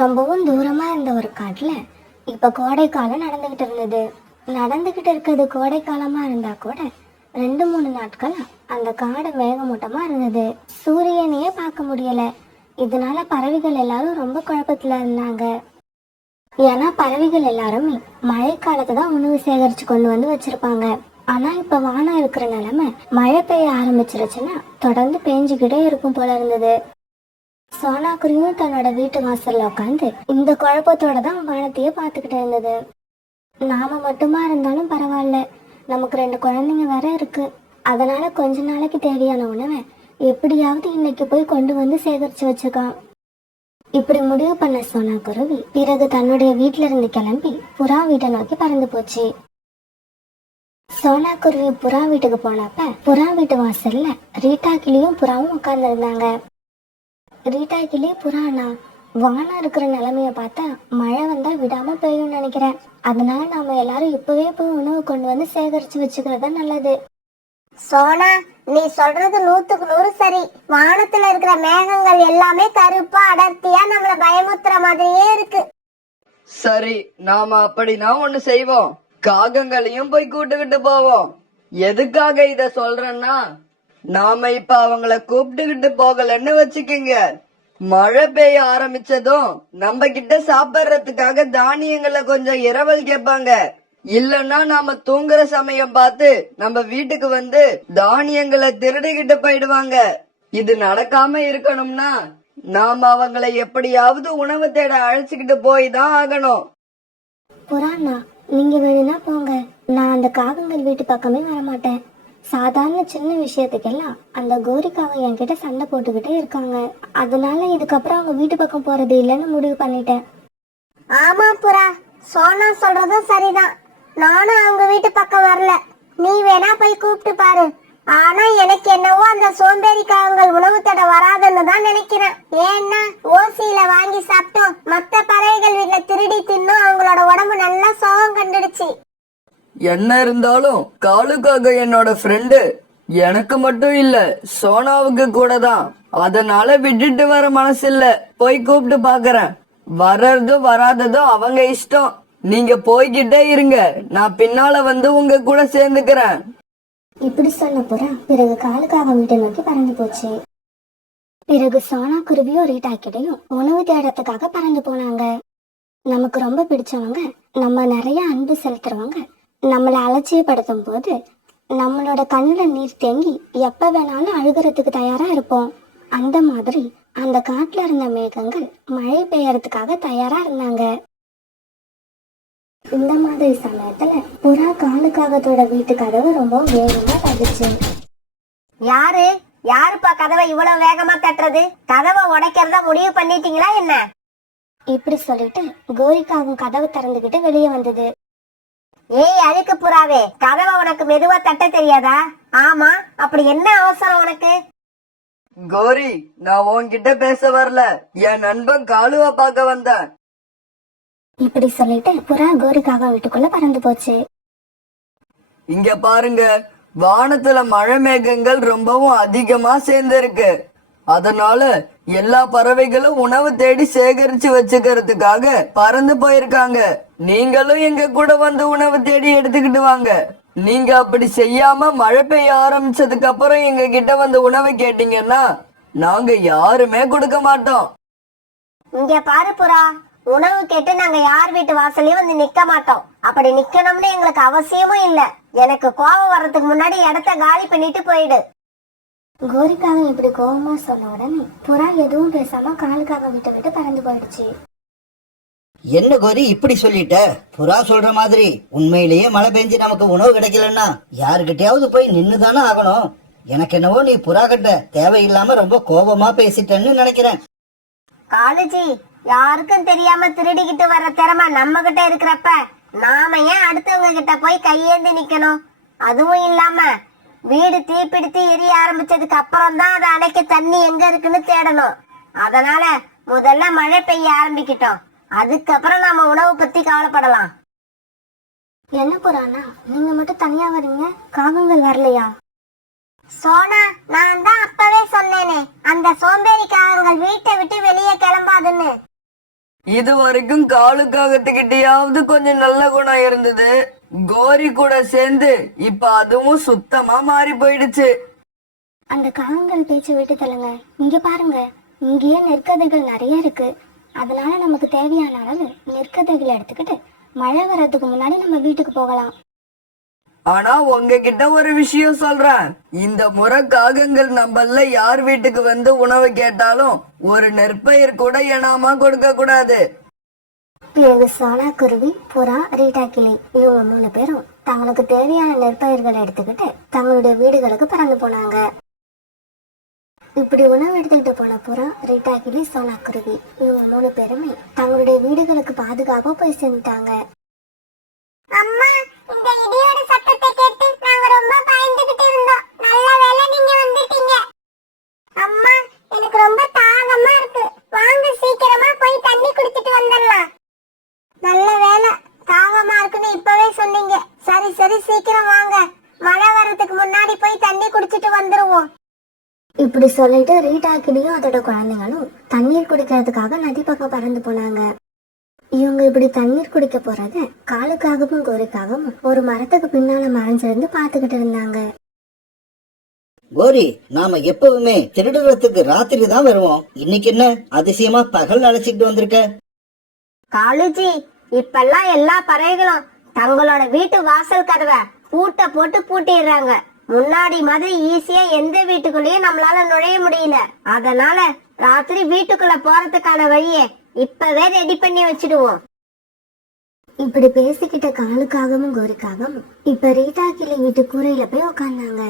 ரொம்பவும் தூரமா இருந்த ஒரு காட்டுல இப்ப கோடை காலம் நடந்துகிட்டு இருக்கிறது கோடை காலமா இருந்தா கூட 2-3 நாட்கள் அந்த காடு மேகமூட்டமா இருந்தது. சூரியனையே பார்க்க முடியல. இதனால பறவைகள் எல்லாரும் ரொம்ப குழப்பத்துல இருந்தாங்க. ஏன்னா பறவைகள் எல்லாருமே மழை காலத்தை தான் உணவு சேகரிச்சு கொண்டு வந்து வச்சிருப்பாங்க. ஆனா இப்ப வானம் இருக்கிற நிலைமை மழை பெய்ய ஆரம்பிச்சிருச்சுன்னா தொடர்ந்து பெஞ்சுக்கிட்டே இருக்கும் போல இருந்தது. சோனாக்குருவியும் தன்னோட வீட்டு வாசல்ல உட்காந்து இந்த குழப்பத்தோட தான் வானத்தையே பார்த்துக்கிட்டு இருந்தது. நாம மட்டுமா இருந்தாலும் பரவாயில்ல, நமக்கு 2 குழந்தைங்க வேற இருக்கு. அதனால கொஞ்ச நாளைக்கு தேவையான உணவை எப்படியாவது இன்னைக்கு போய் கொண்டு வந்து சேகரிச்சு வச்சுக்கான். இப்படி முடிவு பண்ண சோனாக்குருவி பிறகு தன்னுடைய வீட்டுல இருந்து கிளம்பி புறா வீட்டை நோக்கி பறந்து போச்சு. சோனாக்குருவி புறா வீட்டுக்கு போனப்ப புறா வீட்டு வாசல்ல ரீட்டா கிளியும் புறாவும் உட்கார்ந்து இருந்தாங்க. ரீட்டா கிளி, புறானா வானம் இருக்கிற நிலைமைய பார்த்தா மழை வந்தா விடாம பெய்யும் நினைக்கிறேன். அதனால நாம எல்லாரும் இப்பவே போய் உணவு கொண்டு வந்து சேகரிச்சு வச்சுக்கிறதா நல்லது. சோனா, நீ சொல்றது 100க்கு 100 சரி. வானத்துல இருக்கிற மேகங்கள் எல்லாமே கருப்பா அடர்த்தியா நம்மள பயமுத்துற மாதிரியே இருக்கு. சரி, நாம அப்படின்னா ஒண்ணு செய்வோம். காகங்களையும் போய் கூட்டுக்கிட்டு போவோம். எதுக்காக இத சொல்றேன்னா, நாம இப்ப அவங்கள கூப்பிட்டுக்கிட்டு போகலன்னு வச்சுக்கோங்க, மழை பெய்ய ஆரம்பிச்சதும் நம்ம கிட்ட சாப்பிடுறதுக்காக தானியங்களை கொஞ்சம் இரவல் கேட்பாங்க. இல்லன்னா நாம தூங்குற சமயம் பார்த்து நம்ம வீட்டுக்கு வந்து தானியங்களை திருடிக்கிட்டு போயிடுவாங்க. இது நடக்காம இருக்கணும்னா நாம அவங்களை எப்படியாவது உணவு தேட அழைச்சுக்கிட்டு போய் தான் ஆகணும். புறாண்ணா, நீங்க வேணும்னா போங்க, நான் அந்த காகங்கள் வீட்டு பக்கமே வரமாட்டேன். சாதாரண சின்ன விஷயத்துக்கெல்லாம் அந்த கோரிக்காவை என்கிட்ட சண்டை போட்டுக்கிட்டே இருக்காங்க. அதனால இதுக்கப்புறம் அவங்க வீட்டு பக்கம் போறது இல்லைன்னு முடிவு பண்ணிட்டேன். ஆமா புறா, சோனா சொல்றதும் சரிதான். நானும் அவங்க வீட்டு பக்கம் வரல. நீ வேணா போய் கூப்பிட்டு பாரு. ஆனா எனக்கு என்னவோ அந்த சோம்பேறி காகங்கள் உணவு தட வராதுன்னு தான் நினைக்கிறேன். ஏன்னா ஓசியில வாங்கி சாப்பிட்டோம், மத்த பறவைகள் வீட்டுல திருடி தின்னும் அவங்களோட உடம்பு நல்லா சோகம் கண்டுடுச்சு. என்ன இருந்தாலும் காலுக்காக என்னோட ஃப்ரெண்டு, எனக்கு மட்டும் இல்ல சோனாவுக்கு கூட தான். அதனால விட்டுட்டு வர மனசு இல்ல. போய் கூப்பிட்டு பாக்குறேன். வர்றதும் வராததும் அவங்க இஷ்டம். நீங்க போய்கிட்டே இருங்க, நான் பின்னால வந்து உங்க கூட சேர்ந்துக்கிறேன். இப்படி சொன்ன புறா பிறகு காலுக்காக வீட்டை நோக்கி பறந்து போச்சு. பிறகு சோனாக்குருவியும் ரீட்டா கிட்டையும் உணவு தேடத்துக்காக பறந்து போனாங்க. நமக்கு ரொம்ப பிடிச்சவங்க, நம்ம நிறைய அன்பு செலுத்துறவங்க நம்மளை அலட்சியப்படுத்தும் போது நம்மளோட கண்ணுல நீர் தேங்கி எப்ப வேணாலும் அழுகிறதுக்கு தயாரா இருப்போம். அந்த மாதிரி அந்த காட்டுல இருந்த மேகங்கள் மழை பெய்யறதுக்காக தயாரா இருந்தாங்க. இந்த மாதிரி சமயத்துல புறா காலுக்காகத்தோட வீட்டு கதவு ரொம்ப வேகமா தடுச்சு. யாருப்பா கதவை இவ்வளவு வேகமா தட்டுறது? கதவை உடைக்கிறதா முடிவு பண்ணிட்டீங்களா என்ன? இப்படி சொல்லிட்டு கோரிக்காவும் கதவு திறந்துகிட்டு வெளியே வந்தது. ஏய் அழுக்கு புறாவே, கதவை உனக்கு மெதுவா தட்ட தெரியாதா? ஆமா, அப்படி என்ன அவசரம் உனக்கு? கோரி, நான் உன்கிட்ட பேச வரல, என் நண்பன் காலுவ பார்க்க வந்தேன். இப்படி சொல்லிட்டு புறா கோரிக்காக வீட்டுக்குள்ள பறந்து போச்சு. இங்க பாருங்க, வானத்துல மழை மேகங்கள் ரொம்பவும் அதிகமா சேர்ந்திருக்கு. அதனால எல்லா பறவைகளும் உணவு தேடி சேகரிச்சு வச்சுக்கிறதுக்காக பறந்து போயிருக்காங்க. நீங்களும் எங்க கூட வந்து உணவு தேடி எடுத்துக்கிட்டு வாங்க. நீங்க அப்படி செய்யாம மழை பெய்ய ஆரம்பிச்சதுக்கு அப்புறம் எங்க கிட்ட வந்து உணவு கேட்டீங்கன்னா நாங்க யாருமே கொடுக்க மாட்டோம். இங்க பாரு புறா, உணவு கேட்டு நாங்க யார் வீட்டு வாசலையும் வந்து நிக்க மாட்டோம். அப்படி நிக்கணும்னு எங்களுக்கு அவசியமும் இல்ல. எனக்கு கோபம் வர்றதுக்கு முன்னாடி இடத்த காலி பண்ணிட்டு போயிடு. கோரிக்காக இப்படி கோபமா சொன்ன உடனே புறா எதுவும் பேசாம காலுக்காக விட்டு விட்டு பறந்து போயிடுச்சு. என்ன கோரி இப்படி சொல்லிட்ட? புறா சொல்ற மாதிரி உண்மையிலேயே மழை பெஞ்சு நமக்கு உணவு கிடைக்கலன்னா யாருக்கிட்டையாவது போய் நின்னுதானே ஆகணும். எனக்கு என்னவோ நீ புறா கிட்ட தேவையில்லாம ரொம்ப கோபமா பேசிட்டேன்னு நினைக்கிறேன். காலேஜி, யாருக்கும் தெரியாம திருடிக்கிட்டு வர்ற திறமை நம்ம கிட்ட இருக்கிறப்ப நாம ஏன் அடுத்தவங்க கிட்ட போய் கையேந்தி நிக்கணும்? அதுவும் இல்லாம வீடு தீப்பிடித்து எரிய ஆரம்பிச்சதுக்கு அப்புறம் தான் அதை அணைக்க தண்ணி எங்க இருக்குன்னு தேடணும். அதனால முதல்ல மழை பெய்ய ஆரம்பிக்கிட்டோம், அதுக்கப்புறம் நாம உணவு பத்தி கவலைப்படலாம். என்ன புறானா, நீங்க மட்டும் தனியா வரீங்க, காகங்கள் வரலையா? சோனா, நான் தான் அப்பவே சொன்னேனே, அந்த சோம்பேறி காகங்கள் வீட்டை விட்டு வெளியே கிளம்பாதுன்னு. இது வரைக்கும் காலுக்காகத்துக்கிட்டயாவது கொஞ்சம் நல்ல குணம் இருந்தது. கோரி கூட சேர்ந்து இப்ப அதுவும் சுத்தமா மாறி போயிடுச்சு. அந்த காகங்கள் பேச்சு விட்டு தள்ளுங்க. இங்க பாருங்க, இங்கேயே நெற்கதிர்கள் நிறைய இருக்கு. அதனால நமக்கு தேவையான அளவு நெற்கதிர்களை எடுத்துக்கிட்டு மழை வர்றதுக்கு முன்னாடி நம்ம வீட்டுக்கு போகலாம். ஆனா உங்ககிட்ட ஒரு விஷயம் சொல்றேன். இந்த முறை காகங்கள் நம்மள யார் வீட்டுக்கு வந்து உணவு கேட்டாலும் ஒரு நெற்பயிர் கூட எனாமா கொடுக்க கூடாது. பிறகு சோனா குருவி, புறா, ரீட்டா கிளி இவங்க 3 பேரும் தங்களுக்கு தேவையான நெற்பயிர்களை எடுத்துக்கிட்டு தங்களுடைய வீடுகளுக்கு பறந்து போனாங்க. இப்படி உணவு எடுத்துக்கிட்டு போன புறா, ரீட்டா கிளி, சோனா குருவி இவங்க 3 பேருமே தங்களுடைய வீடுகளுக்கு பாதுகாப்பா போய் சேர்ந்துட்டாங்க. அம்மா, இந்த இடியோட சத்தத்தை கேட்டு நாங்க ரொம்ப பயந்துகிட்டு இருந்தோம். நல்ல வேளை நீங்க வந்துட்டீங்க. அம்மா, எனக்கு ரொம்ப தாகமா இருக்கு. வாங்க சீக்கிரமா போய் தண்ணி குடிச்சிட்டு வந்துடலாம். நல்ல வேளை தாகமா இருக்குன்னு இப்பவே சொன்னீங்க. சரி சரி, சீக்கிரம் வாங்க. மழை வர்றதுக்கு முன்னாடி போய் தண்ணி குடிச்சிட்டு வந்துருவோம். இப்படி சொல்லிட்டு ரீட்டா கிளியும் அதோட குழந்தைங்களும் தண்ணீர் குடிக்கிறதுக்காக நதி பக்கம் பறந்து போனாங்க. இவங்க இப்படி தண்ணீர் குடிக்க போறத காலுக்காகவும் கோரிக்காகவும் ஒரு மரத்துக்கு பின்னால மறைஞ்சிருந்து பாத்துக்கிட்டு இருந்தாங்க. கோரி, நாம எப்பவுமே திருடுறதுக்கு ராத்திரி தான் வருவோம். இன்னைக்கு என்ன அதிசயமா பகல் அழைச்சிட்டு வந்திருக்க? காலுஜி, இப்பெல்லாம் எல்லா பறவைகளும் தங்களோட வீட்டு வாசல் கதவை பூட்டை போட்டு பூட்டிடுறாங்க. முன்னாடி மாதிரி ஈஸியா எந்த வீட்டுக்குள்ளேயும் நம்மளால நுழைய முடியல. அதனால ராத்திரி வீட்டுக்குள்ள போறதுக்கான வழியை இப்பவே ரெடி பண்ணி வச்சிடுவோம். இப்படி பேசிக்கிட்ட காலுக்காகவும் கோரிக்காகவும் இப்ப ரீட்டா கிளி வீட்டு கூரையில போய் உக்காந்தாங்க.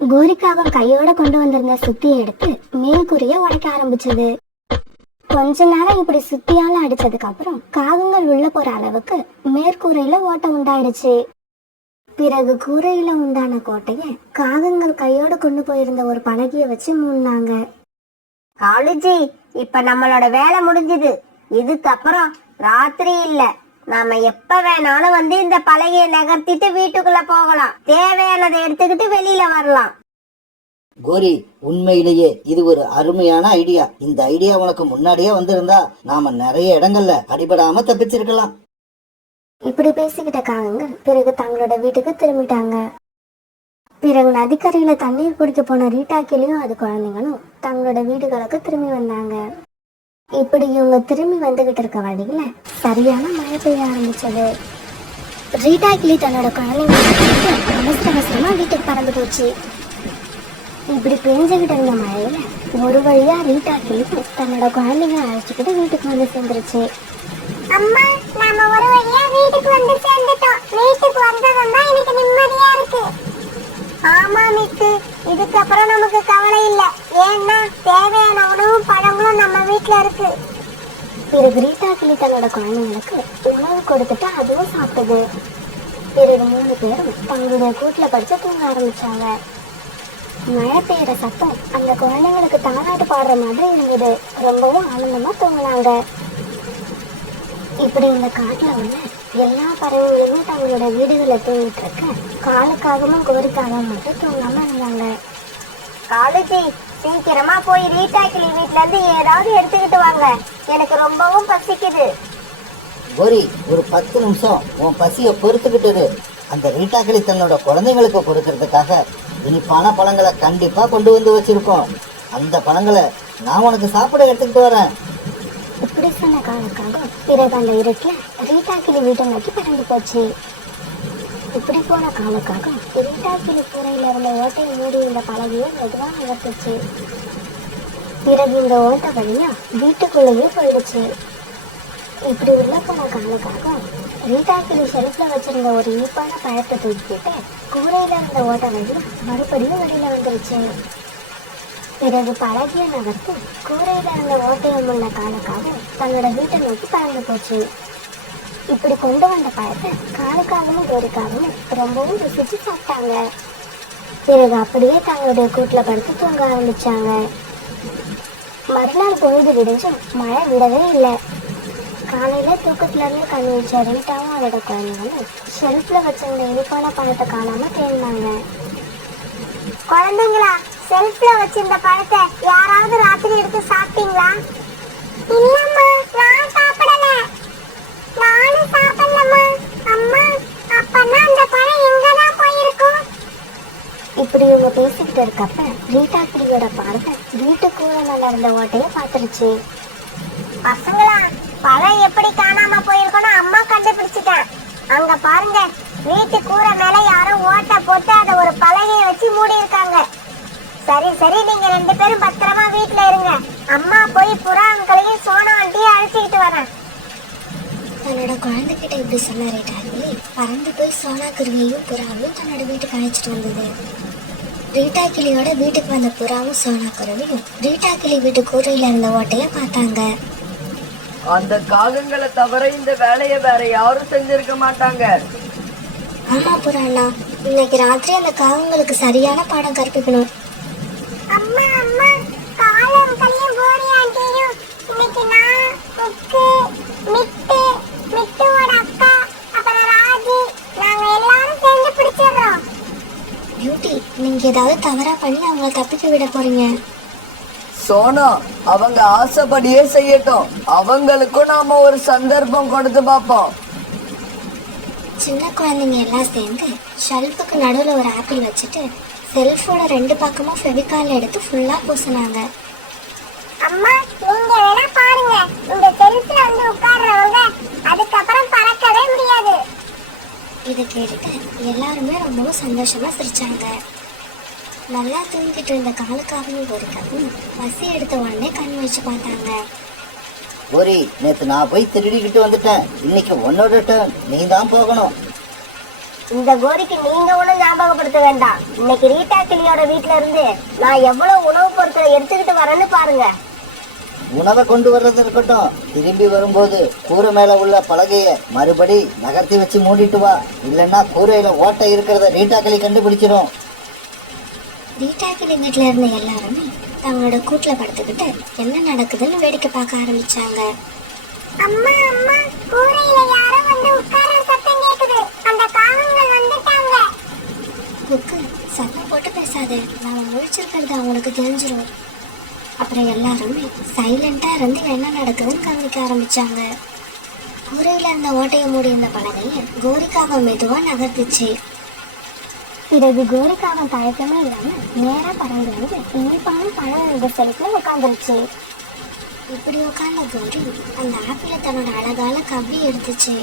கோரிக்காகம் கையோட கொண்டு வந்திருந்த சுத்தியை எடுத்து மேல்கூரைய உடைக்க ஆரம்பிச்சது. கொஞ்ச நேரம் இப்படி சுத்தியால அடிச்சதுக்கு அப்புறம் காகங்கள் உள்ள போற அளவுக்கு மேற்கூரையில ஓட்டை உண்டாயிடுச்சு. பிறகு கூரையில உண்டான கோட்டைய காகங்கள் கையோட கொண்டு போயிருந்த ஒரு பலகைய வச்சு மூடினாங்க. காலுஜி, இப்ப நம்மளோட வேலை முடிஞ்சது. இதுக்கப்புறம் ராத்திரி இல்ல, நாம எப்ப வேணாலும் வந்து இந்த பலகையை நகர்த்திட்டு வீட்டுக்குள்ள போகலாம். தேவையானதை எடுத்துக்கிட்டு வெளியில வரலாம். கோரி, உண்மையிலேயே இது ஒரு அருமையான ஐடியா. இந்த ஐடியா உனக்கு முன்னாடியே வந்திருந்தா நாம நிறைய இடங்கள்ல அடிபடாம தப்பிச்சிருக்கலாம். இப்படி பேசிக்கிட்ட காகங்கள் பிறகு தங்களோட வீட்டுக்கு திரும்பிட்டாங்க. பிறகு நதிக்கரையில தண்ணீர் குடிக்க போன ரீட்டா கிளியும் அது குழந்தைங்களும் தங்களோட வீடுகளுக்கு திரும்பி வந்தாங்க. இப்படி இவங்க திரும்பி வந்துகிட்டு இருக்க வழியில சரியான மழை பெய்ய ஆரம்பிச்சது. ரீட்டா கிளி தன்னோட குழந்தைங்களை அவசர அவசரமா வீட்டுக்கு பறந்து போச்சு. இப்படி பெஞ்சுகிட்டு இருந்த மழையில ஒரு வழியா ரீட்டா கிளியும் தன்னோட குழந்தைங்களை அழைச்சிக்கிட்டு வீட்டுக்கு வந்து சேர்ந்துருச்சு. அம்மா, நாம ஒரு வழியா வீட்டுக்கு வந்து சேர்ந்துட்டோம். வீட்டுக்கு வந்ததும் தான் எனக்கு நிம்மதியா இருக்கு. ஆமா மித்து, இதுக்கப்புறம் நமக்கு கவலை இல்ல. ஏன்னா தேவையான உணவும் பழங்களும் நம்ம வீட்டுல இருக்கு. பிறகு ரீட்டா கிளி தன்னோட குழந்தைங்களுக்கு உணவு கொடுத்துட்டு அதுவும் சாப்பிட்டது. பிறகு 3 பேரும் தங்களுடைய கூட்டுல படிச்சு தூங்க ஆரம்பிச்சாங்க. மழை பெய்யற சத்தம் அந்த குழந்தைங்களுக்கு தாலாட்டு பாடுற மாதிரி இருந்தது. ரொம்பவும் ஆனந்தமா தூங்கினாங்க. இப்படி இந்த காட்டுல உள்ள எல்லா பறவைகளுமே தங்களோட வீடுகளை தூங்கிட்டு இருக்க காலுக்காகவும் கோரிக்காகவும் மட்டும் தூங்காம இருந்தாங்க. காலுஜி, சீக்கிரமா போய் ரீட்டா கிளி வீட்ல இருந்து ஏதாவது எடுத்துக்கிட்டு வாங்க. எனக்கு ரொம்பவும் பசிக்குது. கோரி, ஒரு 10 நிமிஷம் உன் பசியை பொறுத்துக்கிட்டு இரு. அந்த ரீட்டா கிளி தன்னோட குழந்தைங்களுக்கு கொடுக்கறதுக்காக இனிப்பான பழங்களை கண்டிப்பா கொண்டு வந்து வச்சிருக்கோம். அந்த பழங்களை நான் உனக்கு சாப்பிட எடுத்துக்கிட்டு வரேன். இப்படி சொன்ன காலுக்காக பிறகு அந்த இருட்டுல ரீட்டா கிளி வீட்டை நோக்கி பறந்து போச்சு. இப்படி போன காலுக்காக ரீட்டா கிளி கூரையில இருந்த ஓட்டையை மூடி இருந்த பலகையை மெதுவா நகர்த்துச்சு. பிறகு இந்த ஓட்டை வழியா வீட்டுக்குள்ளேயே போயிடுச்சு. இப்படி உள்ள போன காலுக்காக ரீட்டா கிளி ஷெல்ஃப்ல வச்சிருந்த ஒரு இனிப்பான பழத்தை தூக்கிட்டு கூரையில இருந்த ஓட்டை வழியா மறுபடியும் வெளியில வந்துருச்சு. பிறகு பழகிய நகர்த்து கூரையில இருந்த ஓட்டையை முன்ன காலுக்காக தன்னோட வீட்டை நோக்கி பறந்து போச்சு. இப்படி கொண்டு வந்த பழத்தை காலுக்காகவும் கோரிக்காகவும் ரொம்பவும் ருசிச்சு சாப்பிட்டாங்க. பிறகு அப்படியே தங்களுடைய கூட்டுல படுத்து தூங்க ஆரம்பிச்சாங்க. மறுநாள் பொழுது விடிஞ்சும் மழை விடவே இல்லை. காலையில தூக்கத்துல இருந்து கண்ணு வச்ச ரீட்டாவும் அதோட குழந்தைங்களும் ஷெல்ஃப்ல வச்சிருந்த இனிப்பான பழத்தை காணாம தேடினாங்க. குழந்தைங்களா, செல்ஃப்ல வச்சிருந்த பழத்தை யாராவது ராத்திரி எடுத்து சாப்பிட்டீங்களா? இல்லம்மா நான் சாப்பிடல. நானும் சாப்பிடலம்மா. அம்மா அப்பனா அந்த பழம் எங்கதான் போயிருக்கும்? இப்படி இவங்க பேசிக்கிட்டு இருக்கப்ப ரீட்டா கிளியோட பார்வை வீட்டு கூரை மேல இருந்த ஓட்டைய பாத்துருச்சு. பசங்களா, பழம் எப்படி காணாம போயிருக்கோன்னு அம்மா கண்டுபிடிச்சிட்டேன். அங்க பாருங்க, வீட்டு கூரை மேல யாரோ ஓட்டை போட்டு அதை ஒரு பலகையை வச்சு மூடி இருக்காங்க. சரி சரி, நீங்க 2 பேரும் பத்திரமா வீட்டுல இருங்க. அம்மா போய் புறா அங்களையும் சோனா ஆண்டியும் அழைச்சிக்கிட்டு வரேன். தன்னோட குழந்தைகிட்ட இப்படி சொன்ன ரீட்டா கிளி பறந்து போய் சோனா குருவியையும் புறாவையும் தன்னோட வீட்டுக்கு அழைச்சிட்டு வந்தது. ரீட்டா கிளியோட வீட்டுக்கு வந்த புறாவும் சோனா குருவியும் ரீட்டா கிளி வீட்டு கூரையில இருந்த ஓட்டைய பார்த்தாங்க. அந்த காகங்களை தவிர இந்த வேலையை வேற யாரும் செஞ்சிருக்க மாட்டாங்க. ஆமா புறாண்ணா, இன்னைக்கு ராத்திரி அந்த காகங்களுக்கு சரியான பாடம் கற்பிக்கணும். அம்மா அம்மா, காலம் கலியும் கோரி ஆண்டியும் இன்னைக்கு நான் குக்கு மிட்டுவோட அக்கா அப்புறம் ராஜி நாங்க எல்லாரும் சேர்ந்து பிடிச்சிடுறோம். பியூட்டி, நீங்க ஏதாவது தவறா பண்ணி அவங்கள தப்பிக்க விட போறீங்க. சோனா, அவங்க ஆசைப்படியே செய்யட்டும். அவங்களுக்கும் நாம ஒரு சந்தர்ப்பம் கொடுத்து பார்ப்போம். சின்ன குழந்தைங்க எல்லாம் சேர்ந்து ஷெல்ஃபுக்கு நடுவில் ஒரு ஆப்பிள் வச்சுட்டு செல்ஃபோட 2 பக்கமும் ஃபெவிகால் எடுத்து ஃபுல்லா பூசினாங்க. அம்மா நீங்க வேணா பாருங்க, இந்த செல்ஃப்ல வந்து உட்கார்றவங்க அதுக்கப்புறம் பறக்கவே முடியாது. இதை கேட்டுட்டு எல்லாருமே ரொம்பவும் சந்தோஷமா சிரிச்சாங்க. நல்லா தூங்கிட்டு இருந்த காலுக்காகவும் கோரிக்காகவும் பசி எடுத்த உடனே கண் வச்சு பார்த்தாங்க. கோரி, நேத்து நான் போய் திருடிக்கிட்டு வந்துட்டேன். இன்னைக்கு உன்னோட டர்ன், நீ தான் போகணும். இந்த கோரிக்கு நீங்க ஒண்ணும் ஞாபகப்படுத்த வேண்டாம். இன்னைக்கு ரீட்டா கிளியோட வீட்ல இருந்து நான் எவ்வளவு உணவுப் பொருட்களை எடுத்துக்கிட்டு வரேன்னு பாருங்க. உணவை கொண்டு வர்றது இருக்கட்டும், திரும்பி வரும்போது கூரை மேல உள்ள பலகைய மறுபடி நகர்த்தி வச்சு மூடிட்டு வா. இல்லைன்னா கூரையில ஓட்டை இருக்கிறத ரீட்டா கிளி கண்டுபிடிச்சிரும். ரீட்டா கிளி வீட்டில் இருந்த எல்லாருமே தங்களோட கூட்டில் படுத்துக்கிட்டு என்ன நடக்குதுன்னு வேடிக்கை பார்க்க ஆரம்பிச்சாங்க. அம்மா அம்மா, கூரையில யாரோ வந்து உட்கார்ற சத்தம் கேக்குது. அந்த காகங்கள் வந்துட்டாங்க. புக்கு, சத்தம் போட்டு பேசாத, நாம முழிச்சிருக்கிறது அவங்களுக்கு தெரிஞ்சிடும். அப்புறம் எல்லாருமே சைலண்டா இருந்து என்ன நடக்குதுன்னு கவனிக்க ஆரம்பிச்சாங்க. கூரையில இருந்த ஓட்டையை மூடி இருந்த பலகையை கோரிக்காவை மெதுவா நகர்த்துச்சு. பிறகு கோரிக்காவன் தயக்கமே இல்லாம நேரா பறந்து வந்து இனிப்பான பழம் இருந்த செலுத்துல உட்காந்துருச்சு. இப்படி உட்கார்ந்த கோரி அந்த ஆப்பிள தன்னோட அழகால கவ்வி எடுத்துச்சு.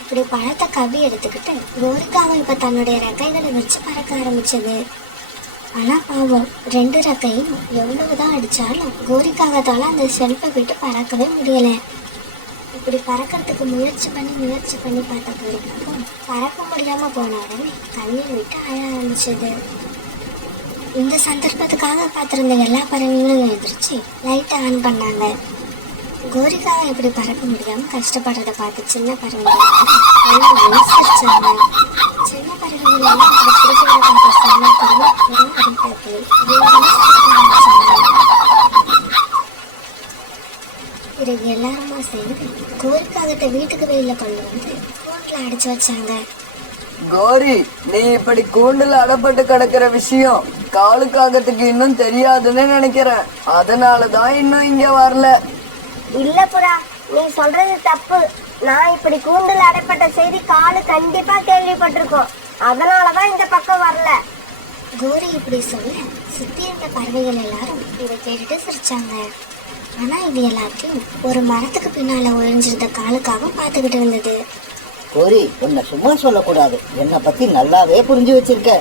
இப்படி பழத்தை கவ்வி எடுத்துக்கிட்டு கோரிக்காவை இப்ப தன்னுடைய ரெக்கைகளை வச்சு பறக்க ஆரம்பிச்சது. ஆனா பாவம், 2 ரெக்கையும் எவ்வளவுதான் அடிச்சாலும் கோரிக்காகத்தால அந்த செல்ஃபை விட்டு பறக்கவே முடியல. இப்படி பறக்கிறதுக்கு முயற்சி பண்ணி பார்த்த கோரிக்காவும் பறக்க முடியாம போன உடனே கண்ணீர் விட்டு அழ ஆரம்பிச்சது. இந்த சந்தர்ப்பத்துக்காக பார்த்திருந்த எல்லா பறவைகளும் எழுந்திரிச்சு லைட்டை ஆன் பண்ணாங்க. கோரிக்காவை இப்படி பறக்க முடியாம கஷ்டப்படுறத பார்த்து சின்ன பறவைகள் சிரிச்சாங்க. சின்ன பறவைகள் எல்லாம் இப்படி சிரிக்கிறத பார்த்த சின்ன பிறகு எல்லாருமா சேர்ந்து கோரிக்காகத்தை வீட்டுக்கு வெளியில கொண்டு வந்து கூண்டுல அடைச்சு வச்சாங்க. கோரி, நீ இப்படி கூண்டுல அடப்பட்டு கிடக்கிற விஷயம் காலுக்காகத்துக்கு இன்னும் தெரியாதுன்னு நினைக்கிறேன். அதனாலதான் இன்னும் இங்க வரல. இல்ல புறா, நீ சொல்றது தப்பு. நான் இப்படி கூண்டுல அடைப்பட்ட செய்தி காலு கண்டிப்பா கேள்விப்பட்டிருக்கோம். அதனாலதான் இந்த பக்கம் வரல. கோரி இப்படி சொல்ல சுத்தி இருந்த பறவைகள் எல்லாரும் இதை கேட்டுட்டு சிரிச்சாங்க. ஆனா இது எல்லாத்தையும் ஒரு மரத்துக்கு பின்னால ஒழிஞ்சிருந்த காலுக்காகவும் பார்த்துக்கிட்டு இருந்தது. கோரி, உன்னை சும்மா சொல்லக்கூடாது. என்னை பத்தி நல்லாவே புரிஞ்சு வச்சிருக்க.